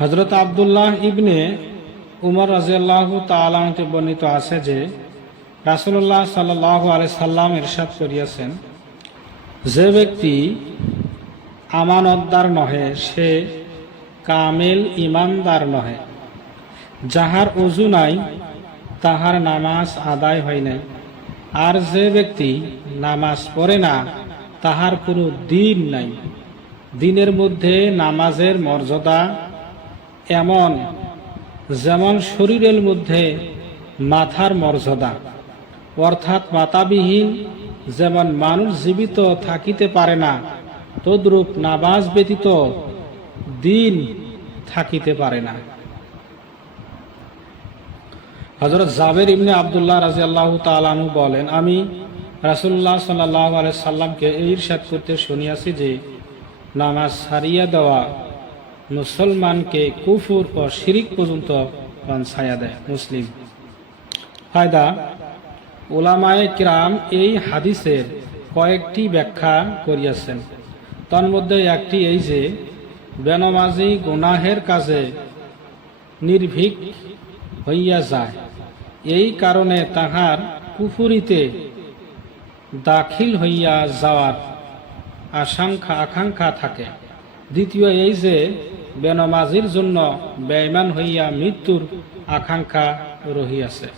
হজরত আবদুল্লাহ ইবনে উমর রাজিয়াল্লাহ তালাতে বর্ণিত আছে যে রাসুল্লাহ সাল্লাহ আলি সাল্লাম ইরশাদ করিয়াছেন, যে ব্যক্তি আমানতদার নহে, সে কামেল ইমানদার নহে। যাহার অজু নাই, তাহার নামাজ আদায় হয় নাই। আর যে ব্যক্তি নামাজ পড়ে না, তাহার কোনো দিন নাই। দিনের মধ্যে নামাজের মর্যাদা এমন, যেমন শরীরের মধ্যে মাথার মর্যাদা, অর্থাৎ মাতাবিহীন, যেমন মানুষ জীবিত থাকিতে পারে না, তদ্রূপ নামাজ ব্যতীত দিন থাকিতে পারে না। হজরত জাবের ইবনে আবদুল্লাহ রাজি আল্লাহ তালানু বলেন, আমি রাসুল্লাহ সাল্লাহ আলাই সাল্লামকে এই ইরশাদ করতে শুনিয়াছি যে, নামাজ সারিয়া দেওয়া মুসলমানকে কুফুর ও শিরিক পর্যন্ত ছায়া দেয় মুসলিম। ফায়দা ওলামায়ে কিরাম এই হাদিসের কয়েকটি ব্যাখ্যা করিয়াছেন। তন্মধ্যে একটি এই যে, বেনমাজি গুনাহের কাজে নির্ভীক হইয়া যায়। এই কারণে তাহার কুফুরিতে দাখিল হইয়া যাওয়ার আশঙ্কা আকাঙ্ক্ষা থাকে। দ্বিতীয় এই যে বেনমাজির জন্য বেইমান হইয়া মৃত্যুর আকাঙ্ক্ষা রহিয়াছে।